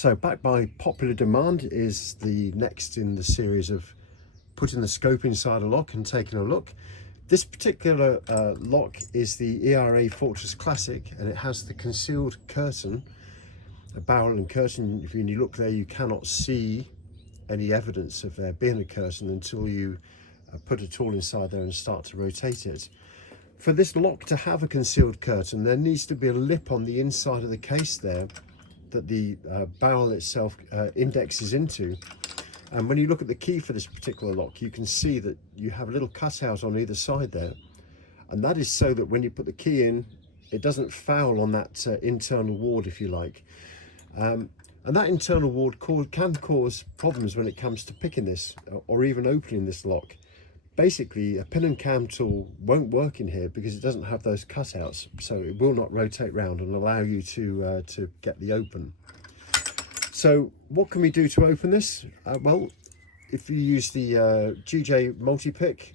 So back by popular demand is the next in the series of putting the scope inside a lock and taking a look. This particular lock is the ERA Fortress Classic, and it has the concealed curtain, a barrel and curtain. If you look there, you cannot see any evidence of there being a curtain until you put a tool inside there and start to rotate it. For this lock to have a concealed curtain, there needs to be a lip on the inside of the case there that the barrel itself indexes into. And when you look at the key for this particular lock, you can see that you have a little cutout on either side there, and that is so that when you put the key in, it doesn't foul on that internal ward, if you like. And that internal ward can cause problems when it comes to picking this or even opening this lock. Basically, a pin and cam tool won't work in here because it doesn't have those cutouts, so it will not rotate round and allow you to get the open. So what can we do to open this? Well, if you use the GJ multi-pick,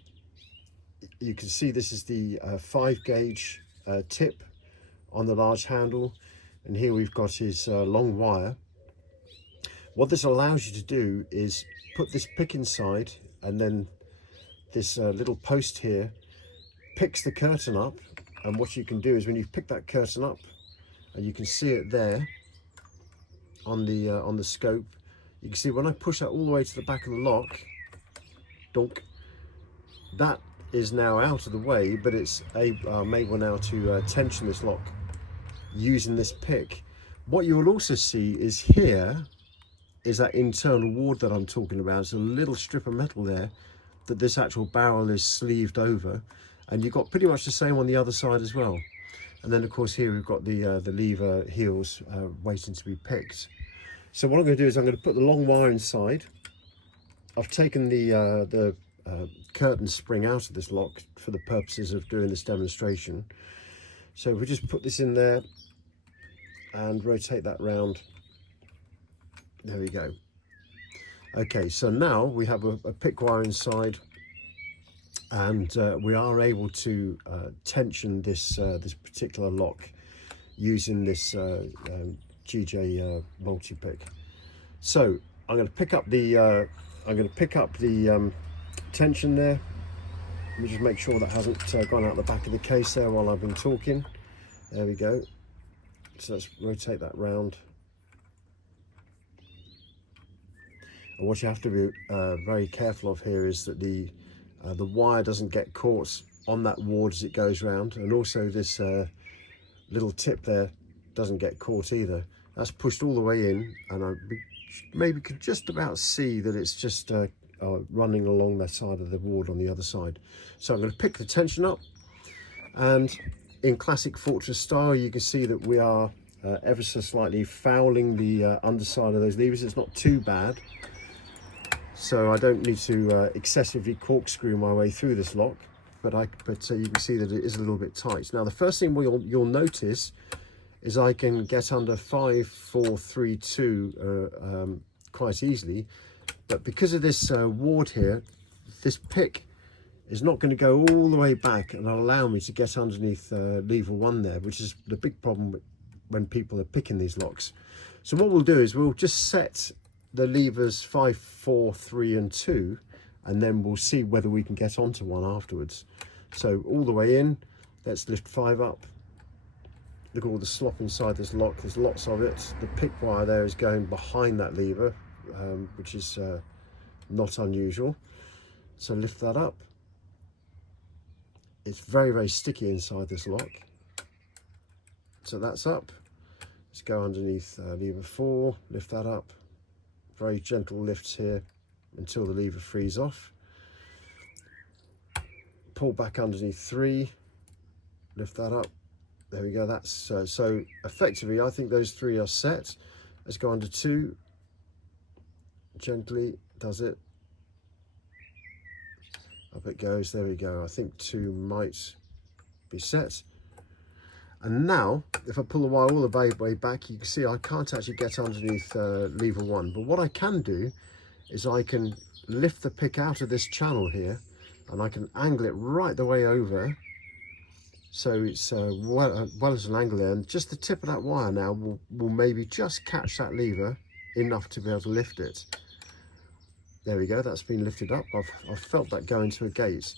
you can see this is the 5 gauge tip on the large handle, and here we've got his long wire. What this allows you to do is put this pick inside, and then this little post here picks the curtain up. And what you can do is when you pick that curtain up, and you can see it there on the scope, you can see when I push that all the way to the back of the lock, donk, that is now out of the way, but it's able now to tension this lock using this pick. What you will also see is here is that internal ward that I'm talking about. It's a little strip of metal there that this actual barrel is sleeved over, and you've got pretty much the same on the other side as well. And then of course here we've got the lever heels waiting to be picked. So what I'm going to do is I'm going to put the long wire inside. I've taken the curtain spring out of this lock for the purposes of doing this demonstration. So we just put this in there and rotate that round. There we go. Okay, so now we have a pick wire inside, and we are able to tension this this particular lock using this GJ multi-pick. So I'm going to pick up the tension there. Let me just make sure that hasn't gone out the back of the case there while I've been talking. There we go. So let's rotate that round. And what you have to be very careful of here is that the wire doesn't get caught on that ward as it goes round, and also this little tip there doesn't get caught either. That's pushed all the way in, and I maybe could just about see that it's just running along that side of the ward on the other side. So I'm going to pick the tension up, and in classic Fortress style, you can see that we are ever so slightly fouling the underside of those levers. It's not too bad, so I don't need to excessively corkscrew my way through this lock, but you can see that it is a little bit tight. Now the first thing you'll notice is I can get under 5, 4, 3, 2 quite easily, but because of this ward here, this pick is not going to go all the way back and allow me to get underneath lever 1 there, which is the big problem when people are picking these locks. So what we'll do is we'll just set the levers 5, 4, 3 and 2, and then we'll see whether we can get onto 1 afterwards. So all the way in, let's lift 5 up. Look at all the slop inside this lock, there's lots of it. The pick wire there is going behind that lever, which is not unusual. So lift that up. It's very, very sticky inside this lock. So that's up. Let's go underneath lever 4, lift that up. Very gentle lifts here until the lever frees off. Pull back underneath 3, lift that up. There we go. That's so effectively I think those 3 are set. Let's go under 2. Gently does it. Up it goes. There we go. I think 2 might be set. And now, if I pull the wire all the way back, you can see I can't actually get underneath lever 1. But what I can do is I can lift the pick out of this channel here, and I can angle it right the way over. So it's well as an angle there, and just the tip of that wire now will maybe just catch that lever enough to be able to lift it. There we go, that's been lifted up. I've felt that go into a gate.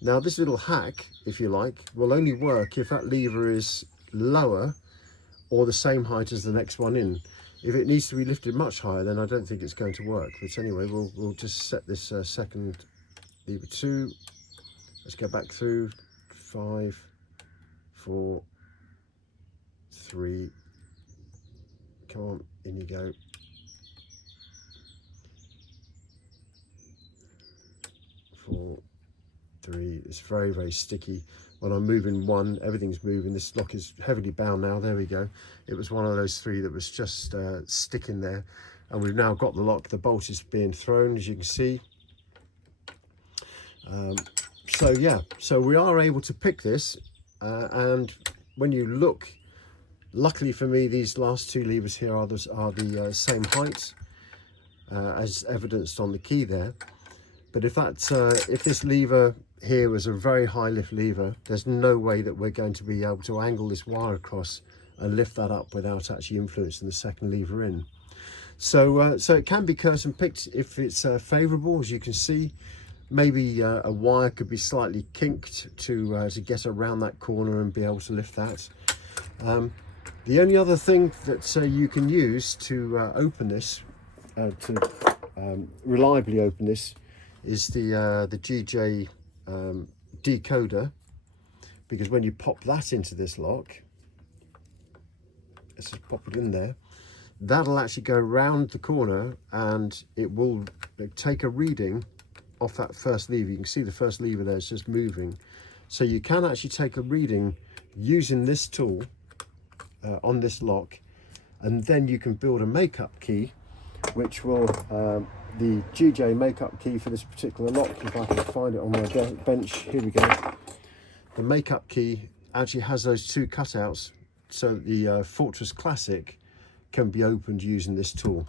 Now this little hack, if you like, will only work if that lever is lower or the same height as the next one in. If it needs to be lifted much higher, then I don't think it's going to work. But anyway, we'll just set this second lever 2. Let's go back through. 5, 4, 3. Come on, in you go. 4, 3. It's very, very sticky. When I'm moving one, everything's moving. This lock is heavily bound now. There we go. It was one of those 3 that was just sticking there, and we've now got the lock. The bolt is being thrown, as you can see. So yeah, so we are able to pick this, and when you look, luckily for me, these last 2 levers here are the same height as evidenced on the key there. But if this lever here was a very high lift lever, there's no way that we're going to be able to angle this wire across and lift that up without actually influencing the second lever in. So so it can be curtain picked if it's favourable, as you can see. Maybe a wire could be slightly kinked to get around that corner and be able to lift that. The only other thing that you can use to open this, reliably open this, is the GJ decoder, because when you pop that into this lock, let's just pop it in there, that'll actually go round the corner and it will take a reading off that first lever. You can see the first lever there is just moving, so you can actually take a reading using this tool on this lock, and then you can build a makeup key, which will the GJ makeup key for this particular lock, if I can find it on my bench, here we go. The makeup key actually has those 2 cutouts, so that the Fortress Classic can be opened using this tool.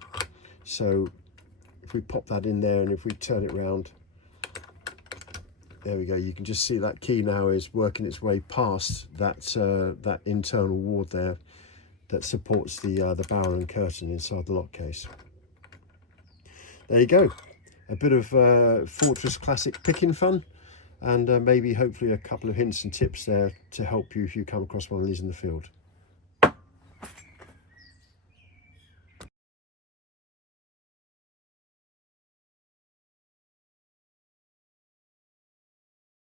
So if we pop that in there and if we turn it round, there we go, you can just see that key now is working its way past that that internal ward there that supports the barrel and curtain inside the lock case. There you go, a bit of Fortress Classic picking fun, and maybe hopefully a couple of hints and tips there to help you if you come across one of these in the field.